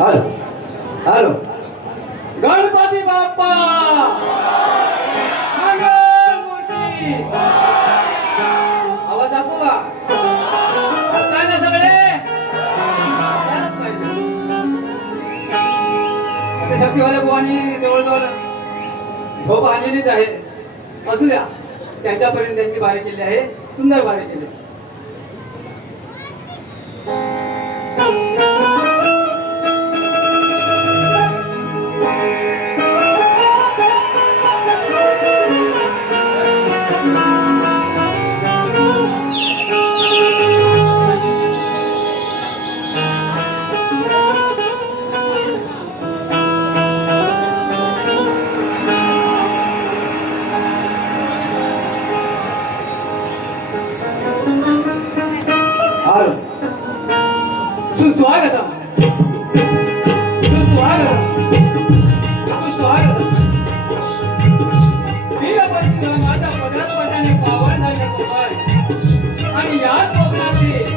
Hello hello Ganpati Bappa Mangalmurti आवाज दाखवू का काय ना सगळे शक्तीवाल्या बुवानी जवळजवळ झोप आलेलीच आहे असू द्या त्याच्यापर्यंत त्यांची बारी केली आहे सुंदर बारी केली सुस्वागतम सुस्वागतम सुस्वागतम वीरपती माझ्या पदार्पणाने पावन झाले गोपाळ आणि याच कोकणातील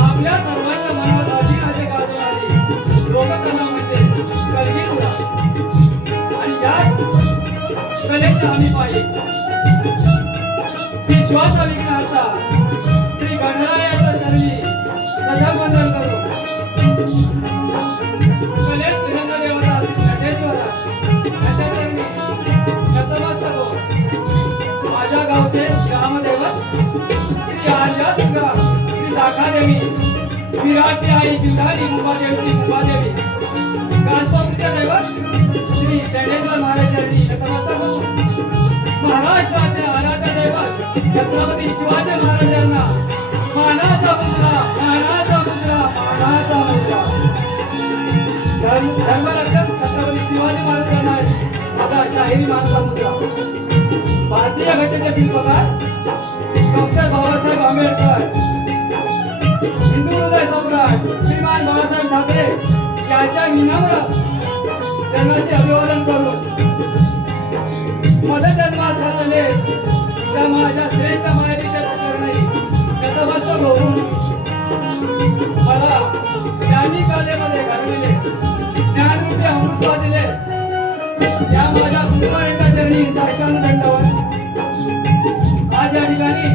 आपल्या सर्वांच्या मनात अधिराजे गाजवणारी लोककला म्हणजे कलगी तुला आणि याच कलेचा आम्ही पाहिजे विश्वासा विघ्नाचा श्री गणरायाचा चरणी रथाबंधन करू कलेत विरंग देवता गणेश्वरा याच्या चरणी नतमस्तक हो माझ्या गावचे ग्रामदैवत श्री आर्या दुर्गा श्री दाखादेवी विराटची आई जिंदाली मुंबादेवीची मुंबादेवी कासवापूरचे दैवत श्री गणेश्वर महाराज चरणी नतमस्तक हो महाराष्ट्राचे आराध्य दैवत छत्रपती शिवाजी महाराजांना मानाचा मुद्रा मानाचा मुद्रा मानाचा मुद्रा धर्मरक्षक छत्रपती शिवाजी महाराजांना आता शाहिरी मानाचा मुद्रा भारतीय घटनेचे शिल्पकार डॉक्टर बाबासाहेब आंबेडकर हिंदू हृदय सम्राट श्रीमान बाळासाहेब ठाकरे यांच्या विनम्र जन्माचे अभिवादन करून मदजन्मात झालेले त्या माझ्या श्रेष्ठ मराठीच्या चरणी नतमस्तक होऊन मला त्यांनी कलेमध्ये घडविले या माझ्या कुंभारेच्या चरणी साष्टांग दंडवत आज या ठिकाणी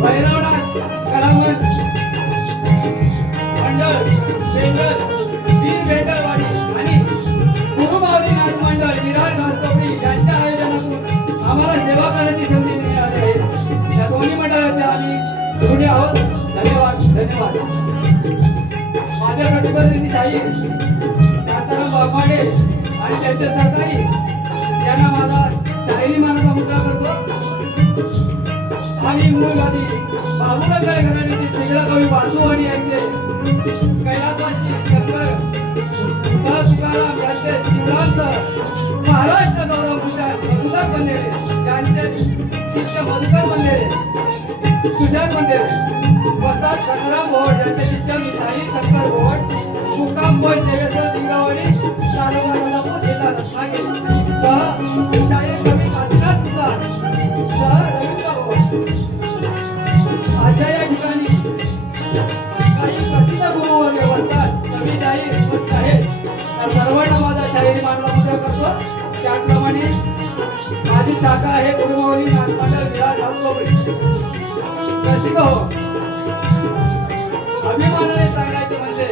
भैरवनाथ कलावंत मंडळ शेंडर वीर भेंडरवाडी आणि गुरुमाऊली नाथ मंडळ विरार घासतोपी यांच्या आयोजनातून आम्हाला सेवा करण्याची संधी मिळाली आहे. या दोन्ही मंडळाचे आम्ही ऋणी आहोत. धन्यवाद धन्यवाद. माझ्या प्रतिनिधी शाहीर शांताराम बागमाडे आणि त्यांचे सहकारी यांना माझा शाहिरी मानाचा मुद्रा करतो. आम्ही मूळगादी बाबूराव घराण्याचे शेगडा कवी वासुवाणी यांचे कैलासवासी शंकर तुकाराम यांचे शिवराम महाराष्ट्र गौरव भूषण मधुकर बंदेरे यांचे शिष्य मधुकर बंदेरे तुषार बंदेरे वस्ताद सकाराम भोड यांचे शिष्य मिसाई शंकर भोड मुक्काम भोड देवेश्वर लिंगावडी तालुका कोल्हापूर जिल्हा रत्नागिरी सह शाहीर कवी काशीनाथ तुकार सह रवींद्र भोड. आजच्या या ठिकाणी काही प्रसिद्ध गुरुवर्य वस्ताद कवी शाहीर उपस्थित आहेत. त्या सर्वांना माझा शाहिरी मानला मुद्रा करतो. त्याप्रमाणे माझी शाखा आहे गुरुमाऊली नाथमंडळ विरार घासतोपी. कशी हो अभिमानाने सांगायचं म्हणजे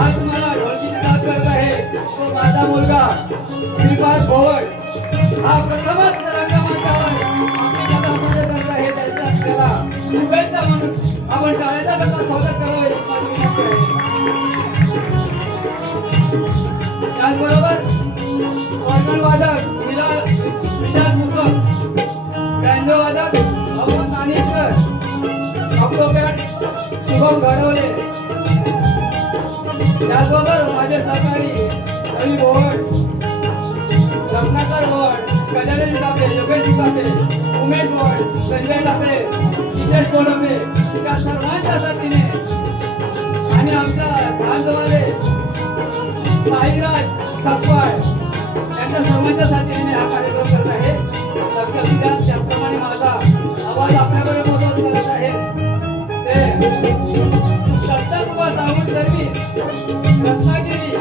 आज तुम्हाला ढोलकीची साथ करत आहे तो माझा मुलगा श्रीपाद भोवड. हा प्रथमच रंगमंचावर आपली कथा सादर करत आहे. त्याच्या त्याला शुभेच्छा म्हणून आपण टाळ्याचा कथा स्वागत करावे ही माझी विनंती आहे. त्याचबरोबर ऑर्गन वादक विशाल मुसळ, बँजो वादक अमोल नाणेकर, अक्टोबर शुभम घडवले. त्याचबरोबर माझे सहकारी रवी भोवड, रत्नाकर भोवड, गजानन टापे, योगेश टापे, उमेश भोवड, संजय टापे, शिलेश कोलंबे या सर्वांच्या साथीने आणि आमचा गांधवाले साईराज सकपाळ यांच्या सर्वांच्या साथीने हा कार्यक्रम करत आहे. लक्ष द्या. त्याप्रमाणे माझा आवाज आपल्याकडे पोहोचवत करत आहे ते दत्ता तुका सावंत सर्वी रत्नागिरी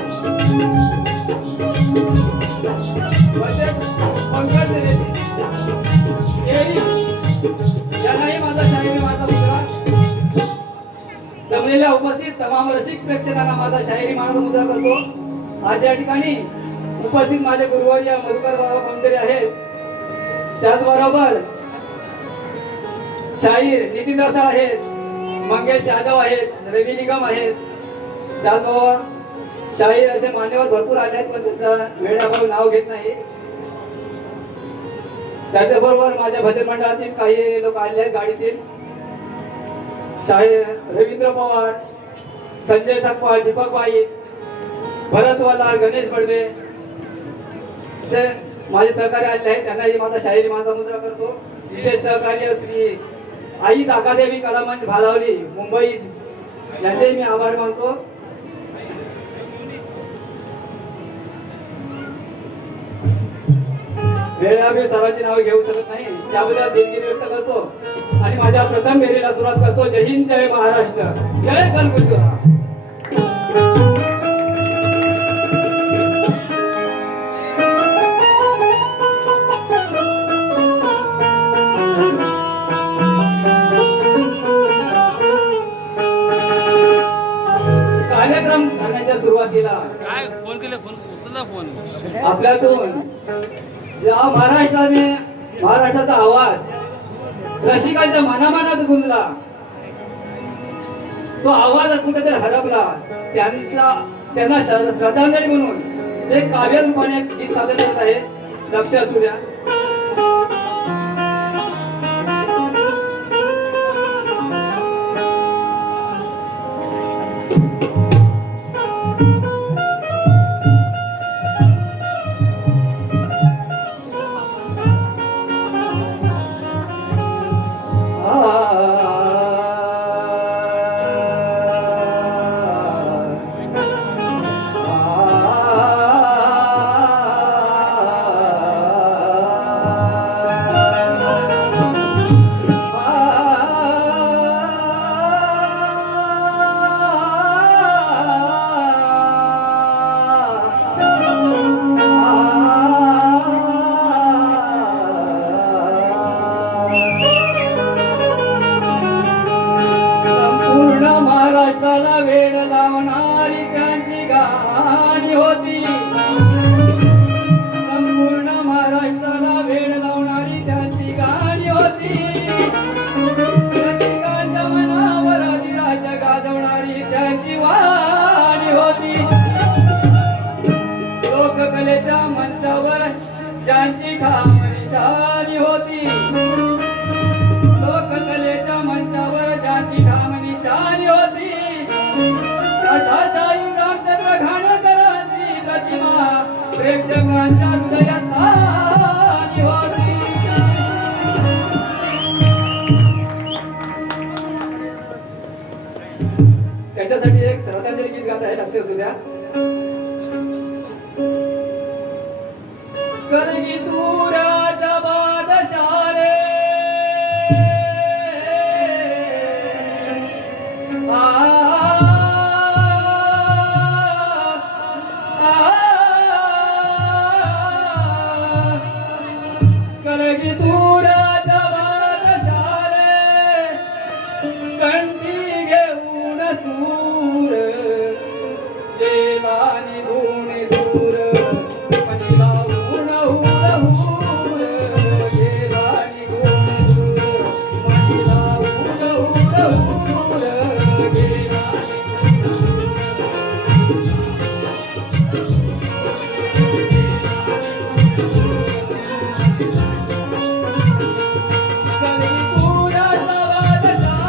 मध्ये पंकज यांनाही माझा शाहिरी माझा मुद्रा. जमलेल्या उपस्थित तमाम रसिक प्रेक्षकांना माझा शाहिरी माझा मुद्रा करतो. आज या ठिकाणी उपस्थित माझे गुरुवर्य मधुकर बाबा बंदेरे आहेत. त्याचबरोबर शाहीर नितीन रसाळ आहेत, मंगेश यादव आहेत, रवी निगम आहेत. त्याचबरोबर शाहीर असे मान्यवर भरपूर आले आहेत पण त्यांचा वेळाभाव नाव घेत नाही. त्याच्याबरोबर माझ्या भजन मंडळातील काही लोक आले आहेत गाडीतील. शाहीर रवींद्र पवार, संजय सकपाळ, दीपक बाई, भरत वाला, गणेश बडवे असे माझे सहकारी आलेले आहेत. त्यांनाही माझा शाहिरी माझा मुद्रा करतो. विशेष सहकार्य श्री आई अकादेमी कलामंच भालावली मुंबई यांचे मी आभार मानतो. वेळावेळी सर्वांची नावे घेऊ शकत नाही त्याबद्दल दिलगिरी व्यक्त करतो आणि माझ्या प्रथम फेरीला सुरुवात करतो. जय हिंद, जय महाराष्ट्र, जय गणगुरुदेव. कार्यक्रम करण्याच्या सुरुवातीला काय फोन केले, फोन उचलला फोन आपल्यातून ज्या महाराष्ट्राचा आवाज रसिकांच्या मनामनात गुंजला तो आवाज कुठेतरी हरपला. त्यांना श्रद्धांजली म्हणून एक काव्य रूपाने गीत सादर करत आहे. लक्ष असू द्या. होती. संपूर्ण महाराष्ट्राला वेड लावणारी त्यांची गाणी होती. रसिकांच्या मनावर अधिराज्य गाजवणारी त्यांची वाणी होती. लोककलेच्या मंचावर ज्यांची ठाम निशाणी होती. लोककलेच्या मंचावर ज्यांची ठाम निशाणी होती. असा शाहीर रामचंद्र घाणेकरांची प्रतिमा प्रेक्षकांच्या हृदयस्थानी होती. त्याच्यासाठी एक श्रद्धांजली गीत गात आहे, लक्ष असू द्या. करगी दूराचा बादशाह रे, करगी दूराचा बादशाह रे, कंठी घेऊन सूर गेला निघून दूर. मनी लावून हुर हुर गेला निघून दूर. मनी लावून हुर हुर गेला करगी दूराचा बादशाह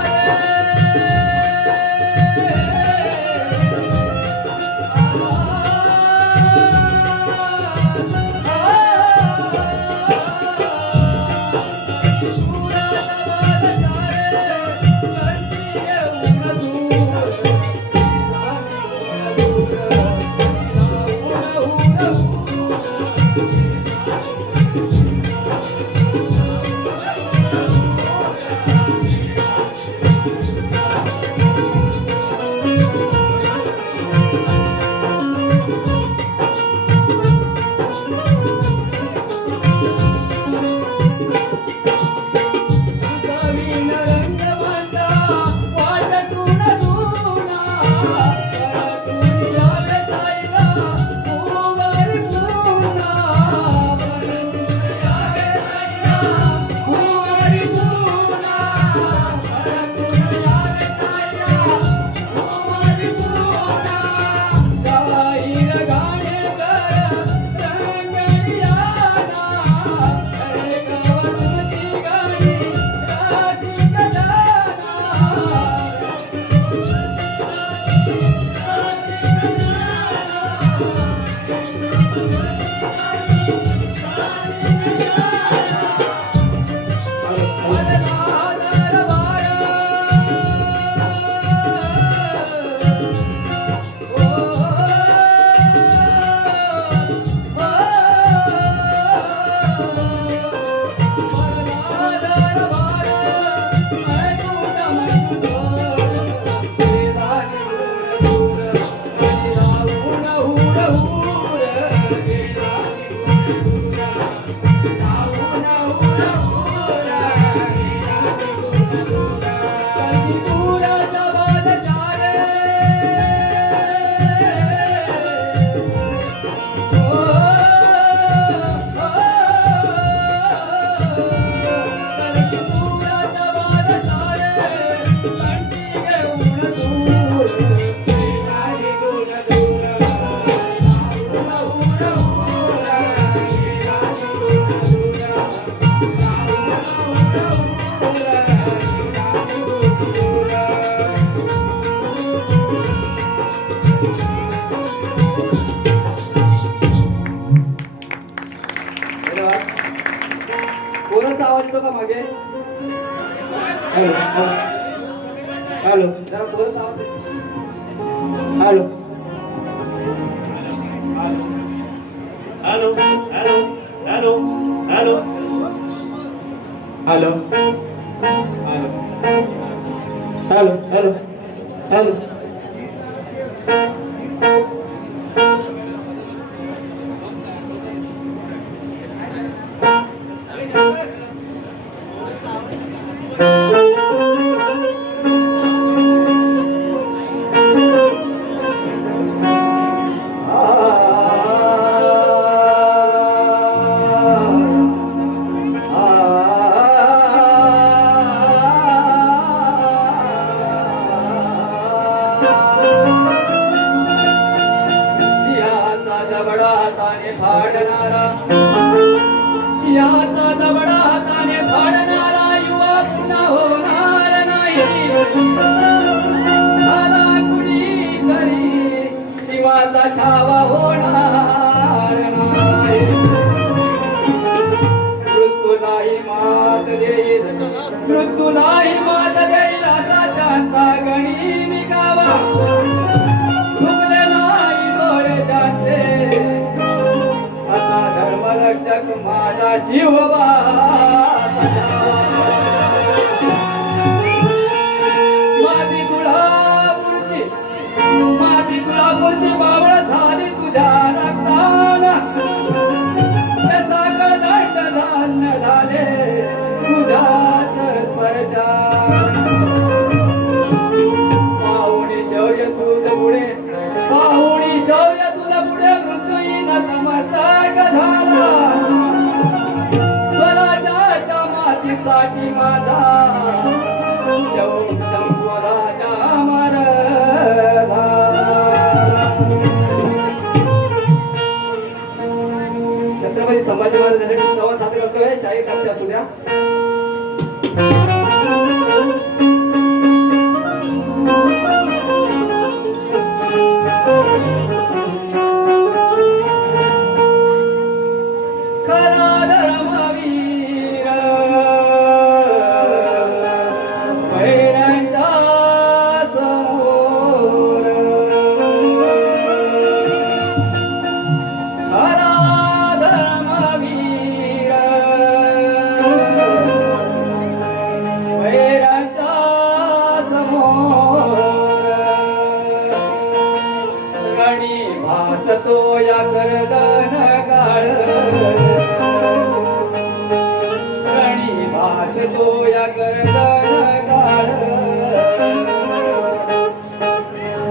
कोणाचा आवाज येतो का मागे? हॅलो हॅलो, जरा कोणाचा आवाज येतो? Hello hello hello hello hello hello hello hello hello. दबडा हाताने फाडणारा सिंहाचा दबडा हाताने फाडणारा युवा पुन्हा होणार नाही आला कुणी तरी शिवाचा छावा होणार नाही मृत्यूलाही मात देईल मृत्यूलाही मात देईल असा त्यांचा गणी निघावा झुकले नाही डोळे त्यांचे असा धर्मरक्षक माझा शिवबा माती तुळापूरची माती तुळापूरची बावळ झाली तुझ्या रक्ताना त्याचा कदंड धान्य झाले तुझ्यात स्पर्शात पाहुणी शौर्य तुझ पुढे पाहुणी शौर्य तुझ पुढे मृत्यूहीन नतमस्तक झाला स्वराज्याच्या मातीसाठी माझा शंभू राजा मरला छत्रपती संभाजी महाराजांसाठी संवाद सादर करतोय शाही कक्ष असू द्या खरा धर्मवीर वैरांच्या समोर खरा धर्मवीर वैरांच्या समोर गणी भासतो या गर्दन काळ गणी भासतो या गर्दन काळ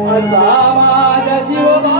असा माझा शिवबा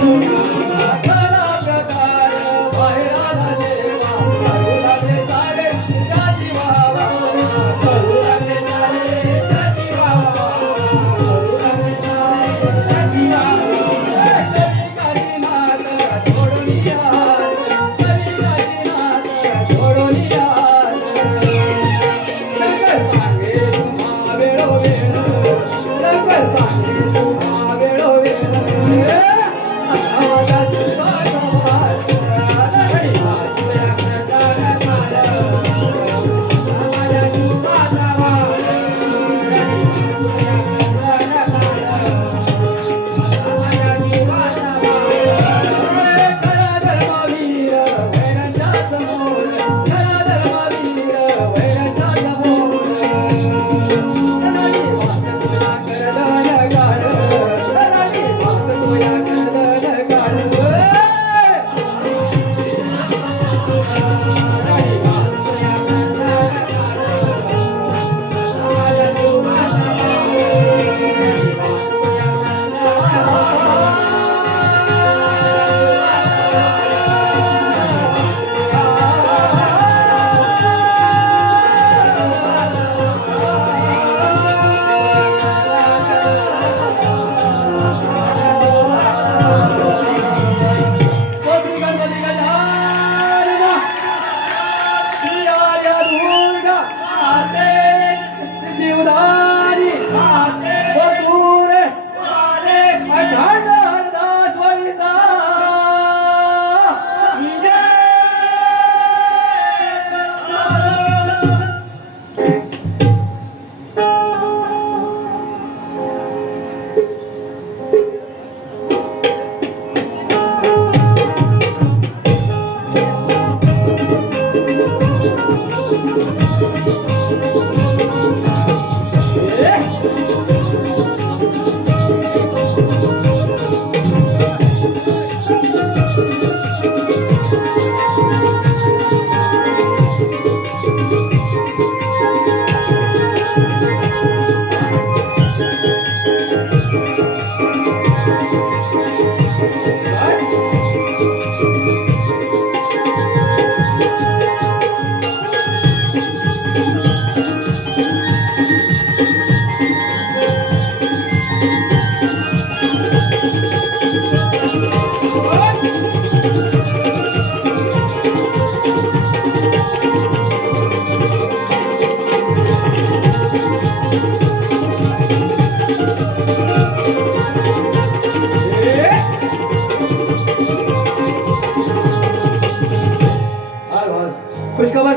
खरा प्रकार बाहेराला देवा करू लागले सारे जाती वावा करू लागले सारे जाती वावा करू लागले सारे जाती वावा करी काशीनाथ सोडून यार करी काशीनाथ सोडून यार शंकर सांगे तुम्हा वेळोवेळ शंकर सांगे तुम्हा वेळोवेळ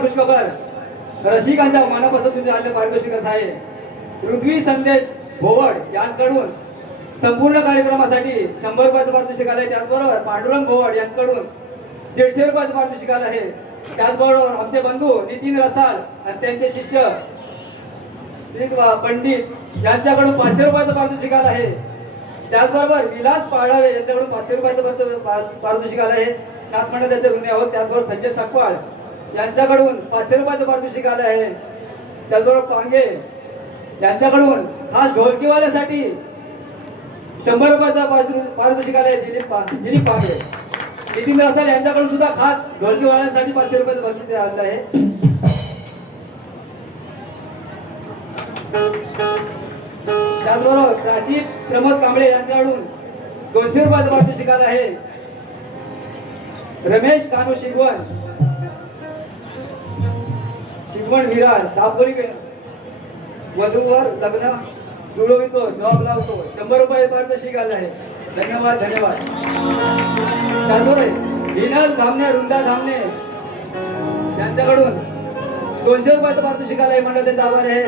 खुशखबर रसिकांच्या मनापासून तुमचे आलेले पारितोषिक आहे पृथ्वी संदेश भोवड यांच्याकडून संपूर्ण कार्यक्रमासाठी 100 रुपयाचं पारितोषिक आलंय. त्याचबरोबर पांडुरंग भोवड यांच्याकडून 150 रुपयाचं पारितोषिक आलं आहे. त्याचबरोबर आमचे बंधू नितीन रसाल आणि त्यांचे शिष्य पंडित यांच्याकडून 500 रुपयाचं पारितोषिक आलं आहे. त्याचबरोबर विलास पाळावे यांच्याकडून 500 रुपयाचं पारितोषिक आलं आहे. नाथ मंडळाचे ऋणी आहोत. त्याचबरोबर संजय सकपाळ यांच्याकडून 500 रुपयाचं पारितोषिक आलं आहे. त्याचबरोबर पांगे यांच्याकडून खास ढोलकीवाल्यासाठी 100 रुपयाचं पारितोषिक आलं आहे. दिलीप पांगे. नितीन रसाल यांच्याकडून सुद्धा खास ढोलकीवाल्यांसाठी 500 रुपयाचं बक्षीस आलं आहे. त्याचबरोबर प्राची प्रमोद कांबळे यांच्याकडून 200 रुपयाचं पारितोषिक आलं आहे. रमेश कानू शिगवण विरार दापोली वधूवर लग्न जुळवितो जॉब लावतो 100 रुपये पारितोषिक आलं आहे. धन्यवाद. त्याचबरोबर हिनल धामणे रुंदा धामणे यांच्याकडून 200 रुपयाचं पारितोषिक आलं आहे. मंडळाचे आभार आहे.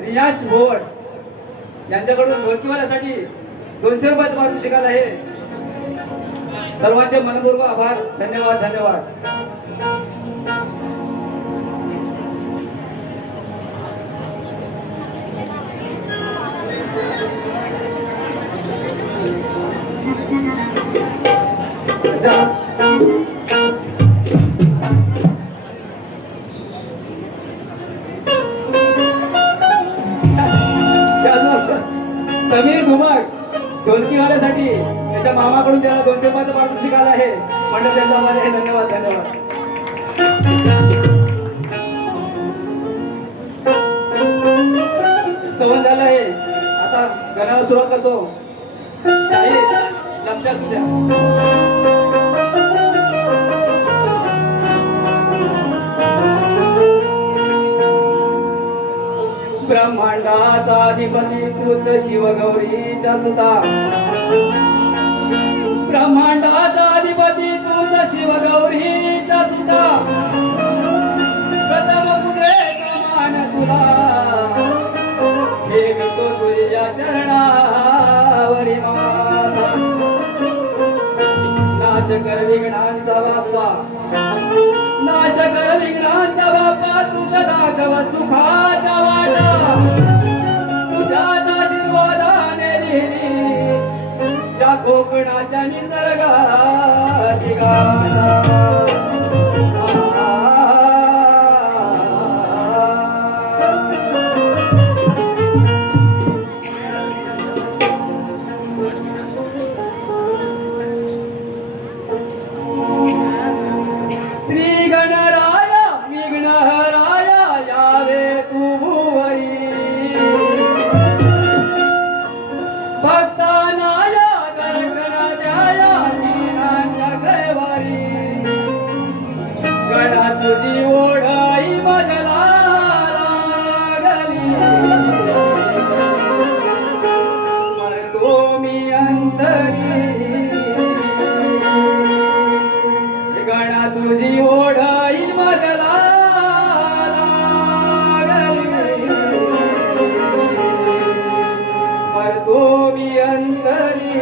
रियाश भोवड यांच्याकडून ढोलकीवाल्यासाठी 200 रुपयाचं पारितोषिक आलं आहे. सर्वांचे मनपूर्वक आभार. धन्यवाद. समीर धुमाळ ढोलकीवाल्यासाठी त्याच्या मामाकडून त्याला 200 रुपयाचं पारितोषिक आलं आहे. मंडळ त्यांचा आभार आहे. धन्यवाद धन्यवाद. सवन झालं आहे. आता गाण्याला सुरुवात करतो. शाही लक्षात असू द्या. ब्रह्मांडाचा अधिपती कृत शिवगौरीचा सुता. ब्रह्मांडाचा अधिपती कृत शिवगौरीचा सुता. प्रथम पुत्रे मान तुला हे वितो तुझ्या चरणावरी माता. नाश कर विघ्नांचा बाप्पा, नाश कर विघ्नांचा बाप्पा, तुझा दाखव सुखाचा वाटा. तुझ्या आशीर्वादाने लिहिली त्या कोकणाच्या निसर्गाची गाथा. श्री गणराया विघ्नहराया यावे तू भुवरी. भक्तानाया दर्शन द्याया दीनांच्या कैवारी. गणा तुझी ओढाई मजला लागली. स्मरतो मी अंतरी. गणा तुझी ओढाई मजला लागली. स्मरतो मी अंतरी.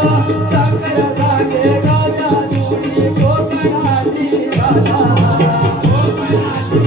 शंकर सांगे गाव्या तुझी कोकणाची गाथा कोकणाची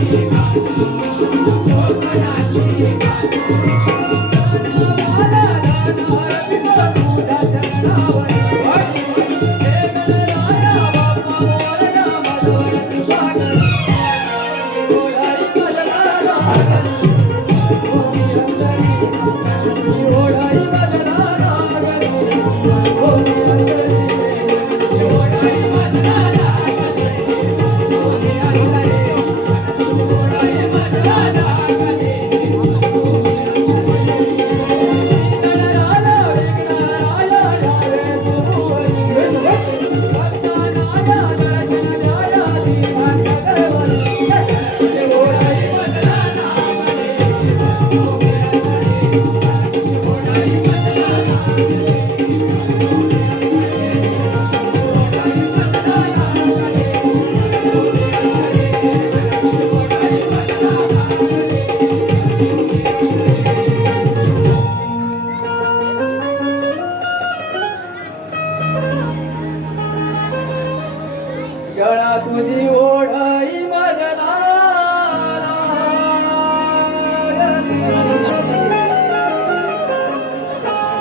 गळा तुझी ओढाई मजला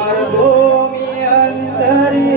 करतो मी अंतरी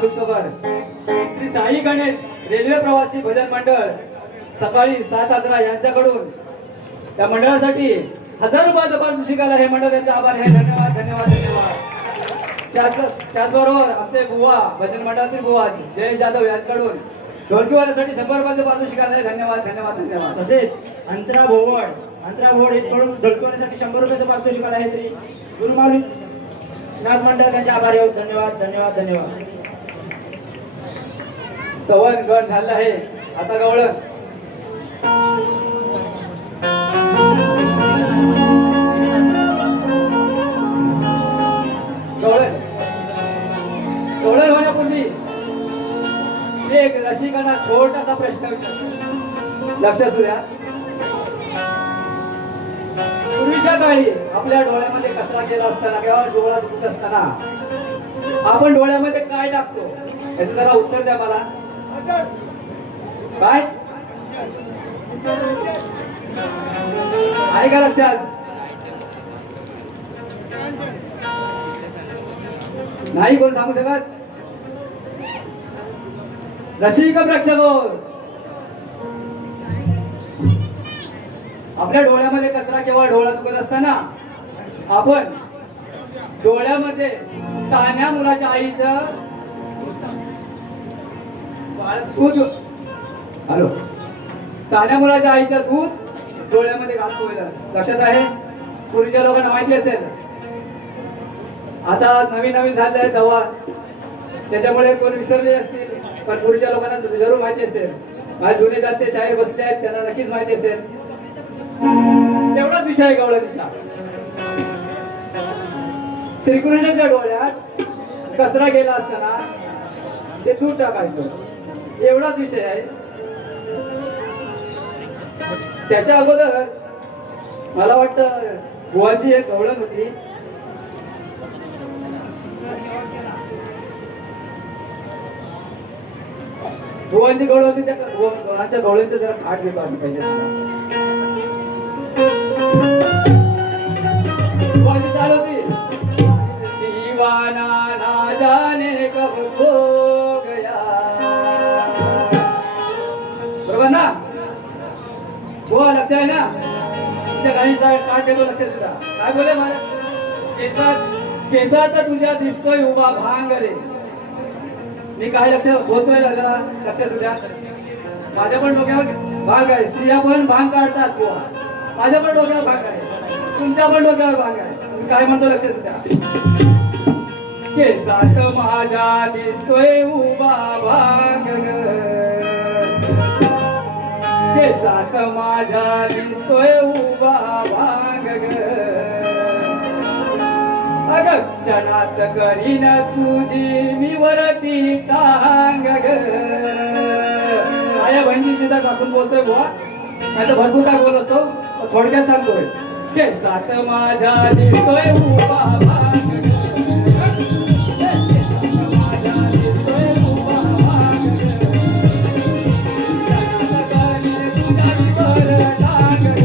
खुशखबर श्री साई गणेश रेल्वे प्रवासी भजन मंडळ सकाळी 7:11 यांच्याकडून त्या मंडळासाठी 1000 रुपयाचं पारितोषिक आलं. हे मंडळ त्यांचे आभार आहे. धन्यवाद धन्यवाद धन्यवाद. त्याचबरोबर आमचे बुवा भजन मंडळातील बुवा जयेश जाधव यांच्याकडून ढोलकीवाल्यासाठी 100 रुपयाचं पारितोषिक आलं. धन्यवाद धन्यवाद धन्यवाद. तसेच अंतरा भोवड यांच्याकडून ढोलकीवाल्यासाठी 100 रुपयाचं पारितोषिक आलं आहे. तरी गुरुमालू नाच मंडळ त्यांचे आभारी आहोत. धन्यवाद धन्यवाद धन्यवाद. सवन गण झालं आहे. आता गवळण गवळण होण्यापूर्वी एक रसिकांना छोटासा प्रश्न विचारतो. लक्षात असू द्या. पूर्वीच्या काळी आपल्या डोळ्यामध्ये कचरा केला असताना किंवा डोळा दुखत असताना आपण डोळ्यामध्ये काय टाकतो याचं जरा उत्तर द्या मला. काय आहे का लक्षात? नाही कोण सांगू शकत? रसिक प्रेक्षक आपल्या डोळ्यामध्ये कचरा किंवा डोळा दुखत असताना आपण डोळ्यामध्ये तान्ह्या मुलाच्या आईचं दूध हॅलो तान्ह्या मुलाच्या आईचं दूध डोळ्यामध्ये घालतो. लक्षात आहे? पूर्वीच्या लोकांना माहिती असेल आता नवीन नवीन झालंय दवा, त्याच्यामुळे कोण विसरले असतील, पण पुढच्या लोकांना जरूर माहिती असेल. माझे जुने जाते शाहीर बसले आहेत, त्यांना नक्कीच माहिती असेल. एवढाच विषय आहे गवळणीचा. श्रीकृष्णाच्या डोळ्यात कचरा गेला असताना ते दूध टाकायचं, एवढाच विषय आहे. त्याच्या अगोदर मला वाटतं बुवाची एक गवळण होती. बुवांची गवळ होती, त्या बुवांच्या गवळींचं जरा थाट घेतो आम्ही पाहिजे. बुवांची चाल होती, दीवाना ना जाने कब खो गया. बरोबर ना? बुवा लक्ष आहे ना? तुमच्या गाणीचा थाट घेतो, लक्ष सुद्धा. काय बोले माझ्या केसात तुझ्या दिसतोय उभा भांग रे. मी काय लक्ष बोलतोय जरा लक्षात द्या. माझ्या पण डोक्यावर भांग आहे, स्त्रिया पण भांग काढतात किंवा माझ्या पण डोक्यावर भांग आहे, तुमच्या पण डोक्यावर भांग आहे. तुम्ही काय म्हणतो लक्षात द्या. केसात माझ्या दिसतोय उभा भांग ग, केसात माझ्या दिसतोय उभा भांग ग. अग क्षणात करीन तुझी मी वरती टांग ग. आया बहिणी सुद्धा टाकून बोलतोय बुवा, नाही तर भरपूर काय बोल असतो, थोडक्यात सांगतोय. केसात माझ्या दिसतोय उभा भांग ग, केसात माझ्या दिसतोय उभा भांग ग. क्षणात करीन तुझ्या मी वर टांग ग, क्षणात करीन तुझ्या मी वर टांग ग.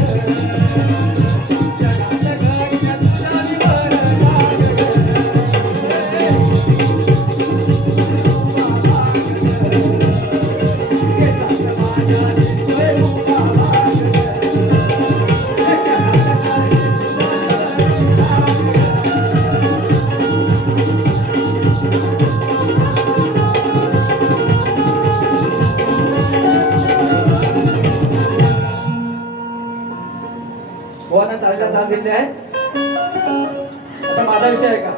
बुवांना चालला चाल दिले आहे. आता माझा विषय आहे का?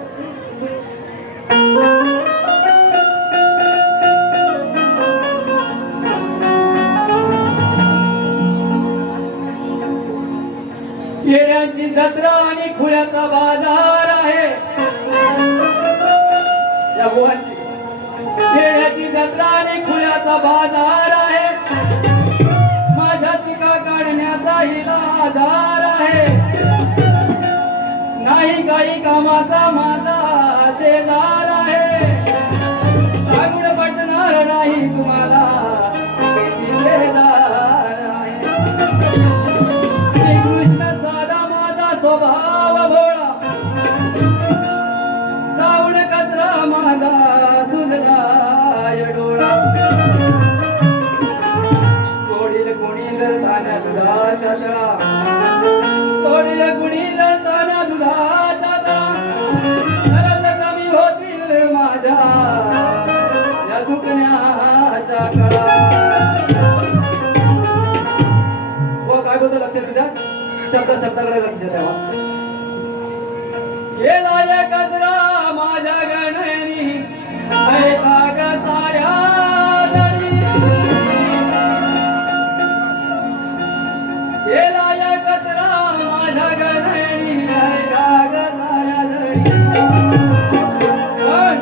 येड्यांची जत्रा आणि खुल्याचा बाजार आहे या बुवांची. येड्याची जत्रा आणि खुल्याचा बाजार आहे, माझ्या चुका काढण्याचा हिला आधार आहे. नाही काही कामाचा माझा शेजार आहे, सांगून पटणार नाही तुम्हाला किती बेजार आहे. कृष्ण साधा माझा स्वभाव भोळा, जाऊन कचरा माझा सुजलाय डोळा. सोडील कोणी जर तान्या दुधाच्या तळा, सोडील कुणी जर तान्या दुधाच्या तळा, तरच कमी होतील माझ्या या दुखण्याच्या कळा. हो काय बोलतो लक्षात द्या, शब्दाकडे लक्ष द्यावा. गेला या कचरा माझ्या गणनी, ऐका ग साऱ्या जणी. गेला या कचरा माझ्या गणनी, ऐका ग साऱ्या जणी. पण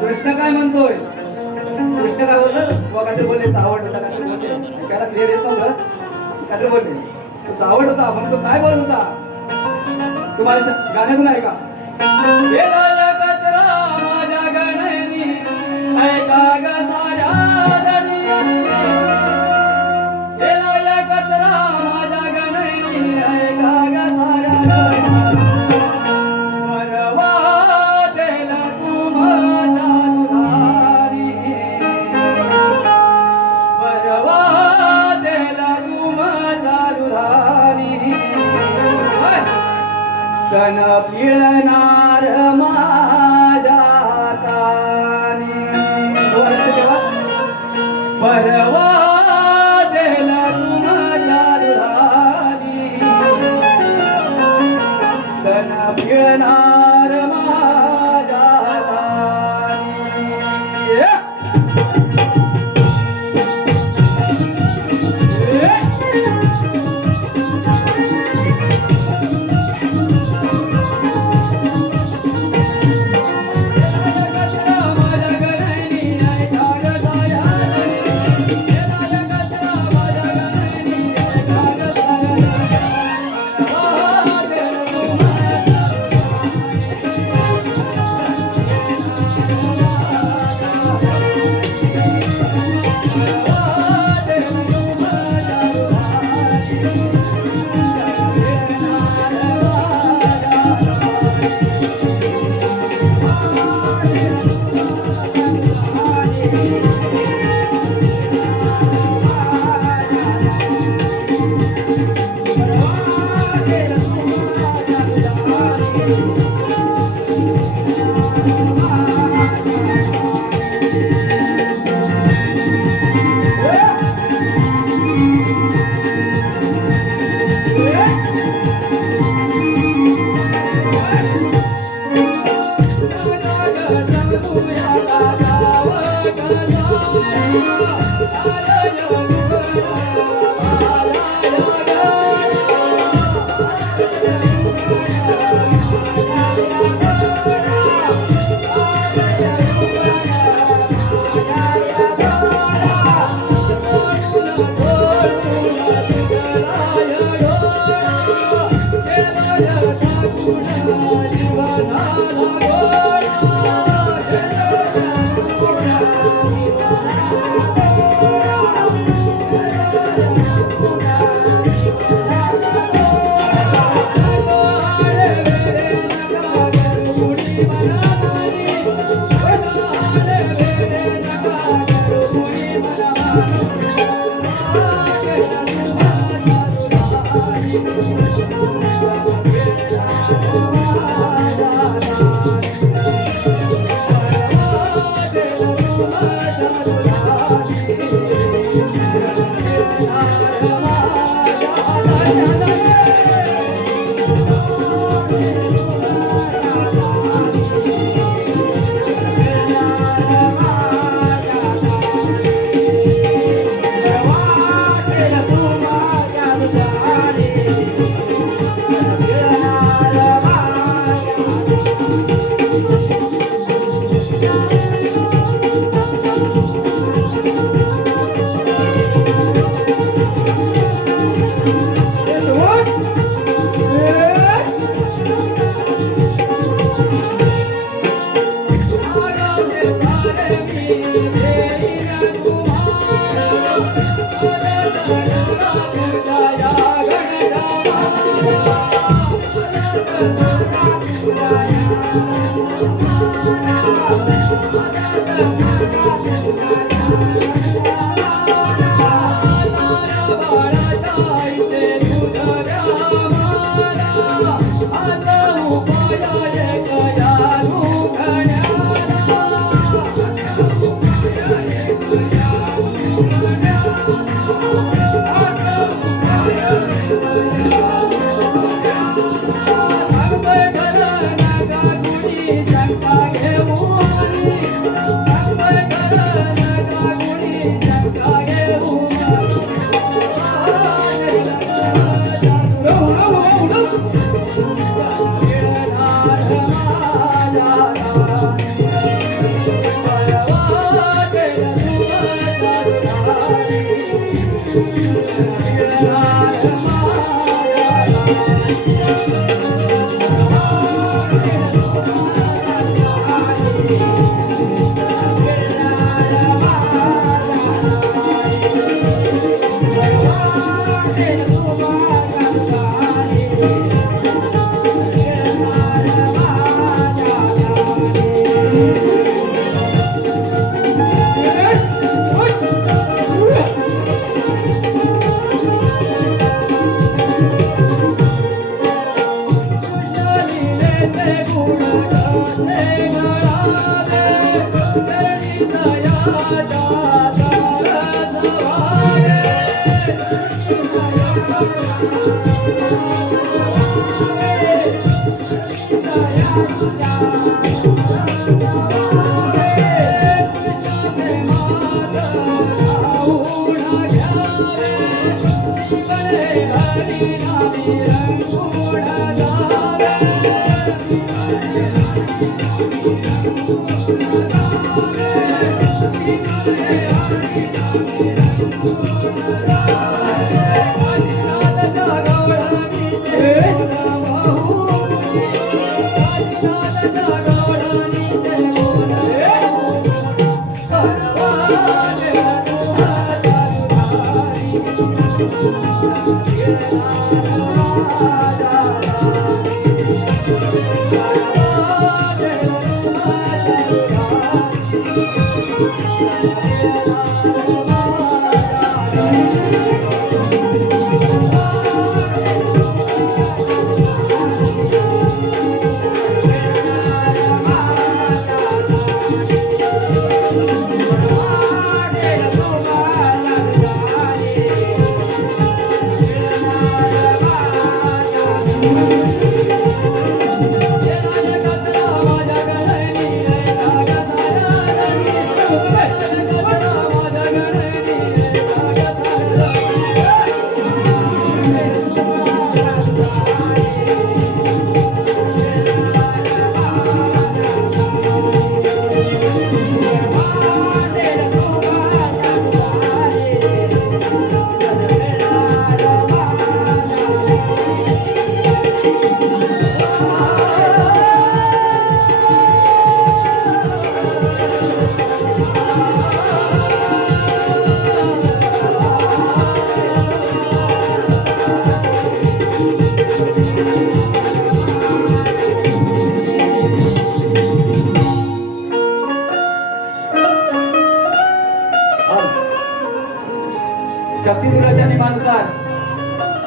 कृष्ण काय म्हणतोय? कृष्ण काय बोललं? काहीतरी बोलले, चावट होता काहीतरी बोलले, त्याला क्लिअर येत नव्हतं, काहीतरी बोलले. तो चावट होता, म्हणतो काय बोलत होता? तुम्हाला गाण्यातून ऐका. गेला या कचरा माझ्या गणनी, ऐका ग साऱ्या जणी. गेला या कचरा माझ्या गणनी, ऐका ग साऱ्या जणी. परवा देला तू माझ्या दुधारी, परवा देला तू माझ्या दुधारी. स्तन पिळणार माझ्या हाताने. परवा देला तू माझ्या दुधारी, स्तन पिळणार माझ्या माझ्या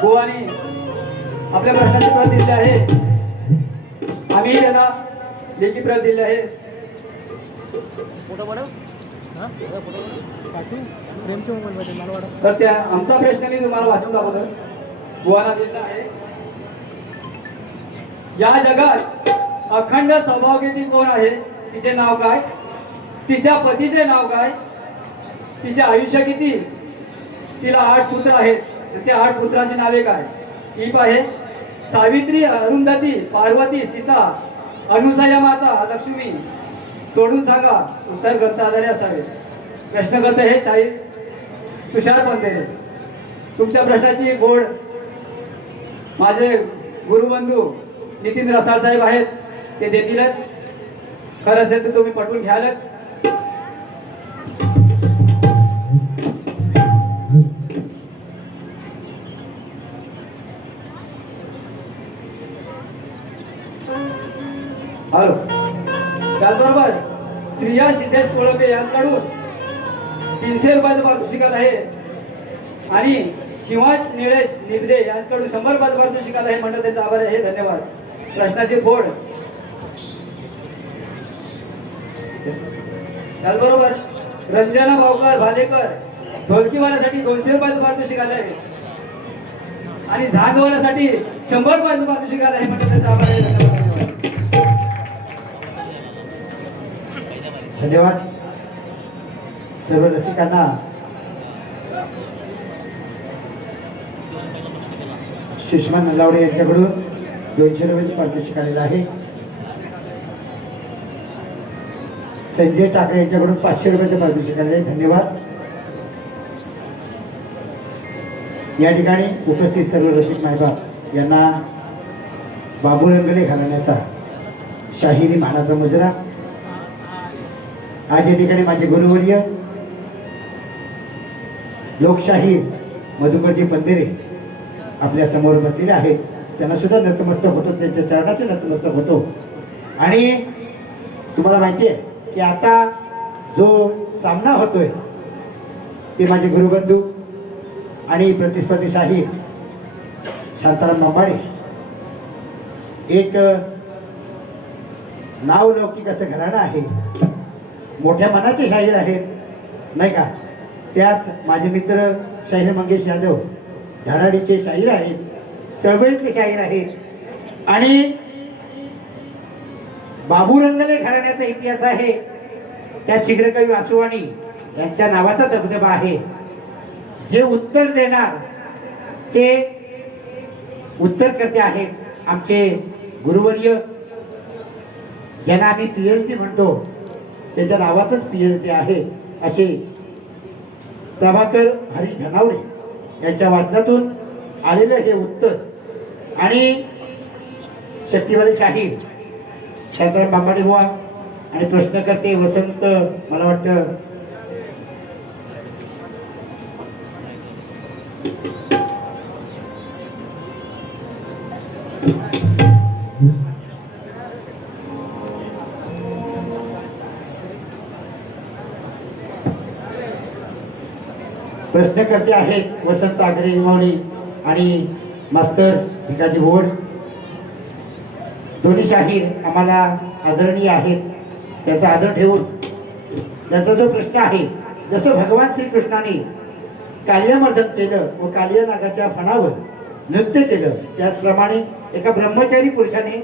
बुवानी आपल्या प्रश्नाची प्रत दिली आहे. आम्ही त्यांना लेखी प्रत दिली आहे. तर त्या आमचा प्रश्न मी तुम्हाला वाचून दाखवतो. बुवाना दिलेला आहे. या जगात अखंड सौभाग्यवती कोण आहे? तिचे नाव काय? तिच्या पतीचे नाव काय? तिचे आयुष्य किती? तिला 8 पुत्र आहेत. त्या 8 पुत्रांची नावे काय? ही आहे सावित्री, अरुंधती, पार्वती, सीता, अनुसया माता, लक्ष्मी. सोडून सांगा. उत्तर ग्रंथ आधारे असावे. प्रश्नकर्ते हे शाहीर तुषार पंधेरे. तुमच्या प्रश्नाची गोड माझे गुरुबंधू नितीन रसाळ साहेब आहेत, ते देतीलच. खरं असेल तर तुम्ही पटवून घ्यालच. हॅलो. त्याचबरोबर श्रिया सिद्धेश कोळंबे यांच्याकडून 300 रुपयाचं पारितोषिक आहे आणि शिवांश निळेश निबदे यांच्याकडून 100 रुपयाचं पारितोषिक आहे. म्हणतात त्यांचा आभार आहे. धन्यवाद. प्रश्नाची फोड. त्याचबरोबर रंजना भाऊकर भालेकर ढोलकीवाल्यासाठी 200 रुपयाचं पारितोषिक आहे आणि झांजवाल्यासाठी 100 रुपयाचं पारितोषिक आहे. म्हणतात त्यांचा आभार आहे. धन्यवाद. धन्यवाद. सर्व रसिकांना सुषमा नलावडे यांच्याकडून 200 रुपयाचं पारितोषिक आलेलं आहे. संजय टाकरे यांच्याकडून 500 रुपयाचं पारितोषिक आलेलं आहे. धन्यवाद. या ठिकाणी उपस्थित सर्व रसिक मायबाप यांना बाबू रंगले घालण्याचा शाहिरी मानाचा मुजरा. आज या ठिकाणी माझे गुरुवर्य लोकशाहीर मधुकरजी पंधेरे आपल्या समोर बसलेले आहेत. त्यांना सुद्धा नतमस्तक होतो. त्यांच्या चरणाचे नतमस्तक होतो. आणि तुम्हाला माहिती आहे की आता जो सामना होतोय ते माझे गुरुबंधू आणि प्रतिस्पर्धी शाहीर शांताराम बांबाडे. एक नावलौकिक असं घराणं आहे. मोठ्या मनाचे शाहीर आहेत नाही का. त्यात माझे मित्र शाहीर मंगेश यादव धडाडीचे शाहीर आहेत, चळवळीतले शाहीर आहेत. आणि बाबू रंगले घराण्याचा इतिहास आहे. त्यात शीघ्रकवी वासुवाणी यांच्या नावाचा दबदबा आहे. जे उत्तर देणार ते उत्तरकर्ते आहेत. आमचे गुरुवर्य ज्यांना आम्ही PhD म्हणतो त्याच्या नावातच PhD आहे असे प्रभाकर हरी धनावडे यांच्या वाचनातून आलेलं हे उत्तर. आणि शक्तिवाले शाहीर शांताराम बांबाडे बुवा आणि प्रश्नकर्ते वसंत मला वाटतं प्रश्नकर्ते आहेत वसंत आगरे माऊली आणि मास्तर भिकाजी भोड. दोन्ही शाहीर आम्हाला आदरणीय आहेत. त्याचा आदर ठेवून त्याचा जो प्रश्न आहे, जसं भगवान श्रीकृष्णाने कालियामर्दन केलं व कालिया नागाच्या फणावर नृत्य केलं, त्याचप्रमाणे एका ब्रह्मचारी पुरुषाने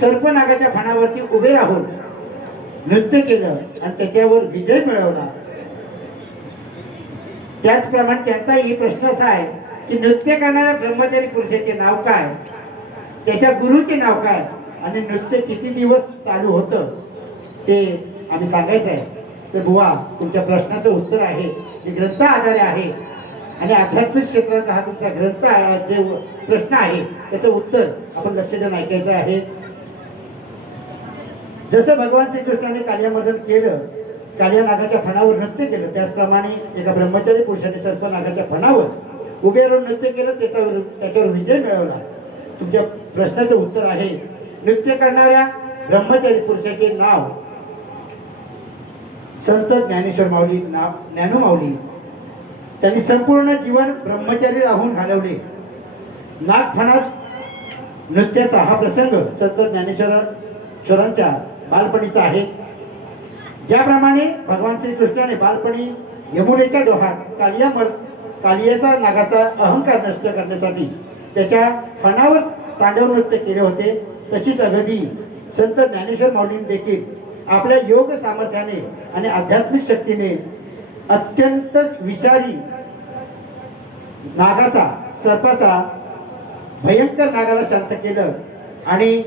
सर्पनागाच्या फणावरती उभे राहून नृत्य केलं आणि त्याच्यावर विजय मिळवला. त्याचप्रमाणे त्यांचाही प्रश्न असा आहे की नृत्य करणाऱ्या ब्रह्मचारी पुरुषाचे नाव काय, त्याच्या गुरुचे नाव काय आणि नृत्य किती दिवस चालू होतं ते आम्ही सांगायचं आहे. तर बुवा तुमच्या प्रश्नाचं उत्तर आहे जे ग्रंथ आधारे आहे आणि आध्यात्मिक क्षेत्रात हा तुमचा ग्रंथ जे प्रश्न आहे त्याचं उत्तर आपण लक्ष देऊन ऐकायचं आहे. जसं भगवान श्रीकृष्णाने कालियामर्दन केलं, कालिया नागाच्या फणावर नृत्य केलं, त्याचप्रमाणे एका ब्रह्मचारी पुरुषाने सर्प नागाच्या फणावर उभे राहून नृत्य केलं, त्याच्यावर विजय मिळवला. तुमच्या प्रश्नाचं उत्तर आहे नृत्य करणाऱ्या ब्रह्मचारी पुरुषाचे नाव संत ज्ञानेश्वर माऊली, ज्ञानू माऊली. त्यांनी संपूर्ण जीवन ब्रह्मचारी राहून घालवले नागफणात नृत्याचा हा प्रसंग संत ज्ञानेश्वरांच्या बालपणीचा आहे. ज्याप्रमाणे भगवान श्रीकृष्णाने बालपणी यमुनेच्या डोहात कालियाचा नागाचा अहंकार नष्ट करण्यासाठी त्याच्या फणावर तांडव नृत्य केले होते, तशीच अगदी संत ज्ञानेश्वर माऊलींनी देखील आपल्या योग सामर्थ्याने आणि आध्यात्मिक शक्तीने अत्यंत विषारी नागाचा, सर्पाचा, भयंकर नागाला शांत केलं. आणि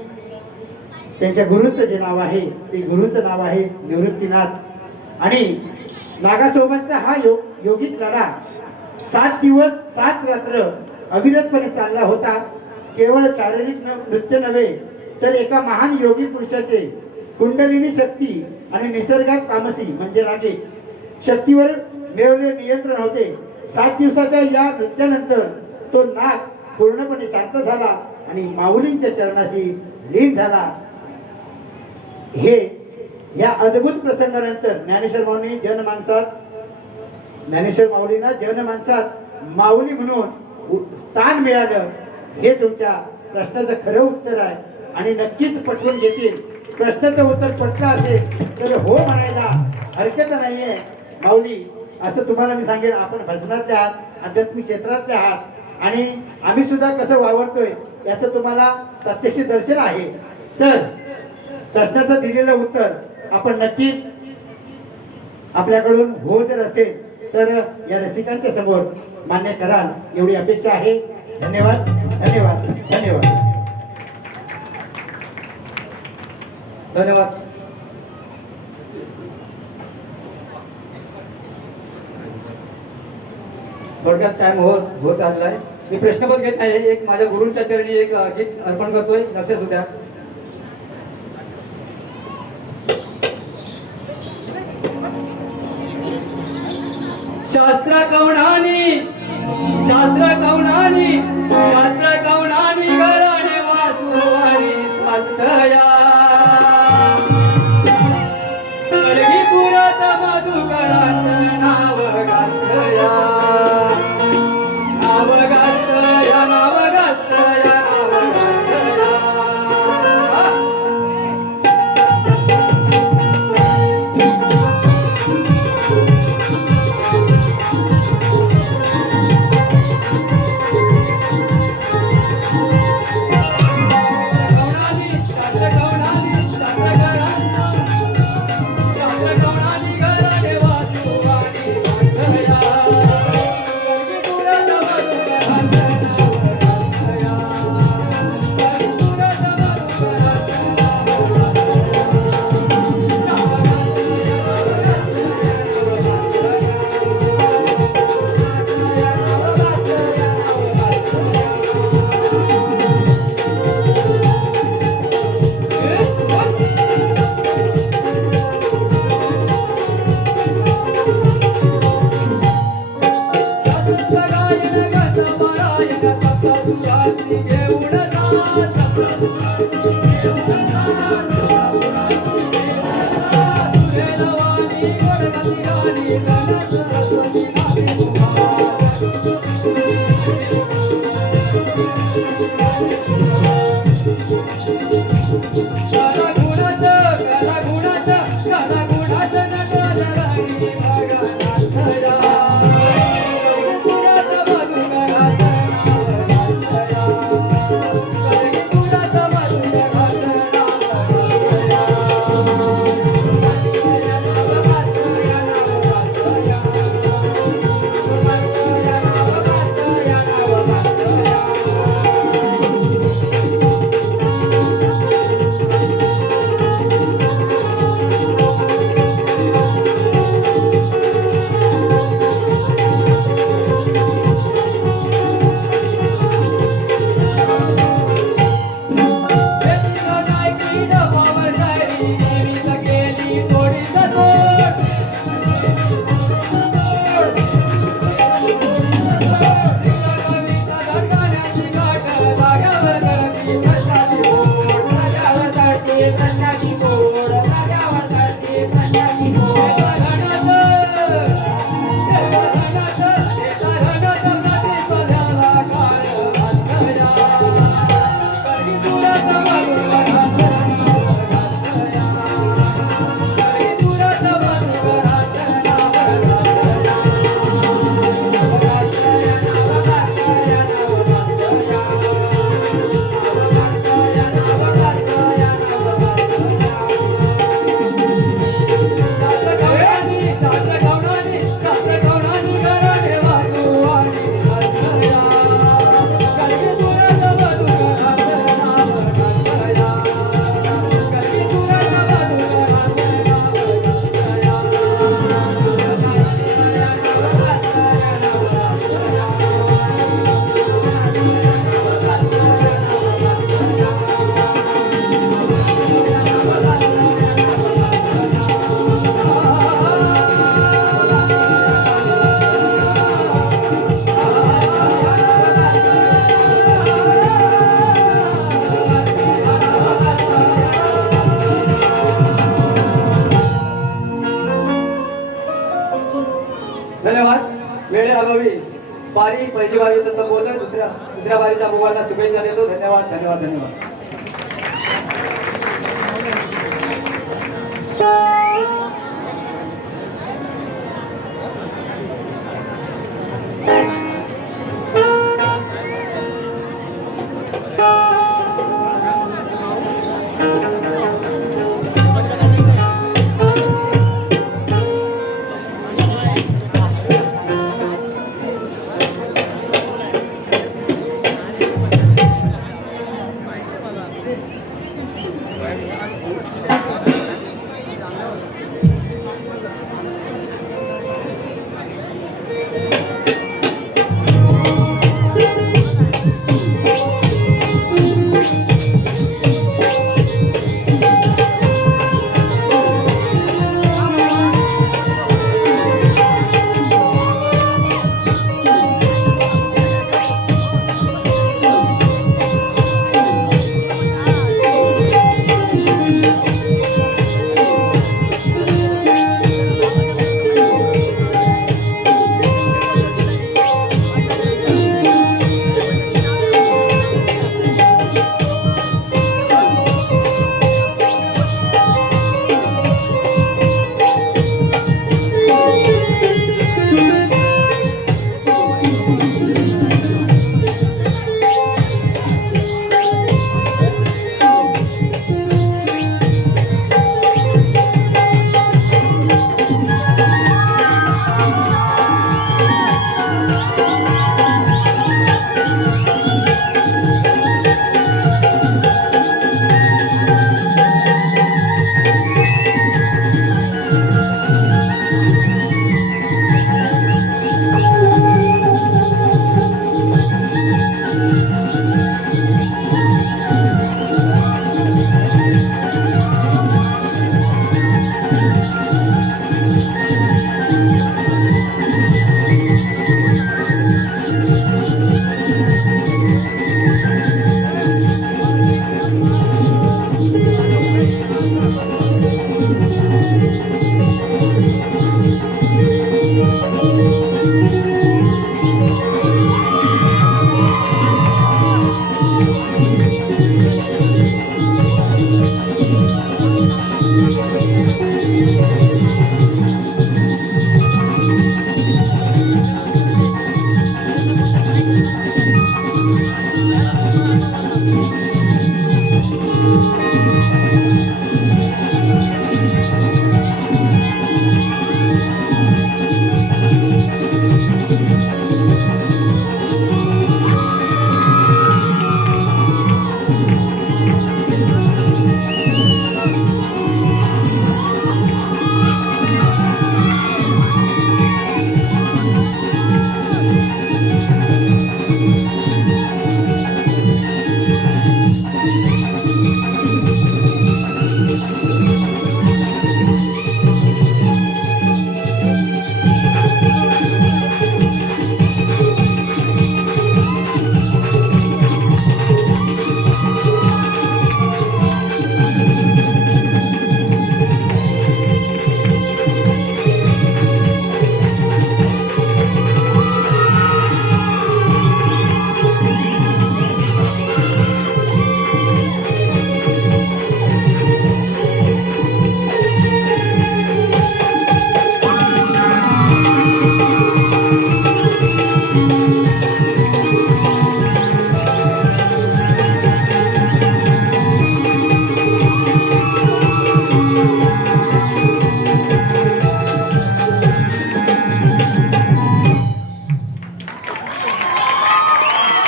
त्यांच्या गुरूंचं जे नाव आहे ते गुरूंचं नाव आहे निवृत्तीनाथ. आणि नागासोबतचा हा योगिक लढा 7 दिवस 7 रात्र अविरतपणे चालला होता. केवळ शारीरिक नृत्य नव्हे तर एका महान योगी पुरुषाचे कुंडलिनी शक्ती आणि निसर्गात तामसी म्हणजे रागे शक्तीवर मिळवलेले नियंत्रण होते. 7 दिवसाच्या या नृत्यानंतर तो नाग पूर्णपणे शांत झाला आणि माऊलींच्या चरणाशी लीन झाला. हे या अद्भुत प्रसंगानंतर ज्ञानेश्वर माऊलींना जनमानसात माऊली म्हणून स्थान मिळालं. हे तुमच्या प्रश्नाचं खरं उत्तर आहे आणि नक्कीच पटवून घेतील. प्रश्नाचं उत्तर पटलं असेल तर हो म्हणायला हरकत नाहीये. माऊली असं तुम्हाला मी सांगेन, आपण भजनातले आहात, आध्यात्मिक क्षेत्रातले आहात आणि आम्ही सुद्धा कसं वावरतोय याचं तुम्हाला प्रत्यक्ष दर्शन आहे. तर प्रश्नाचं दिलेलं उत्तर आपण नक्कीच आपल्याकडून हो जर असेल तर या रसिकांच्या समोर मान्य कराल एवढी अपेक्षा आहे. धन्यवाद धन्यवाद धन्यवाद धन्यवाद. थोडक्यात टाइम होत आलेला आहे. मी प्रश्नपत्र घेत नाही. एक माझ्या गुरूंच्या चरणी एक गीत अर्पण करतोय. लक्ष असू द्या. शास्त्र कवणानी घराणे वासुवाणी सास्तया कळगी तुरत मधुकराचं नाव गास्तया नाव गास्तया नाव गास्तया नाव गास्तया. राबावी. पहिली बारी तसं बोलतोय, दुसऱ्या बारीच्या मुलांना शुभेच्छा देतो. धन्यवाद धन्यवाद धन्यवाद.